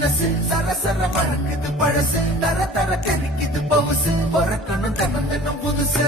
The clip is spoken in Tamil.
மனசு சரசர மணக்குது பழசு தர தர தெரிக்குது பவுசு பொறக்கணும் தினம் தினம் புதுசு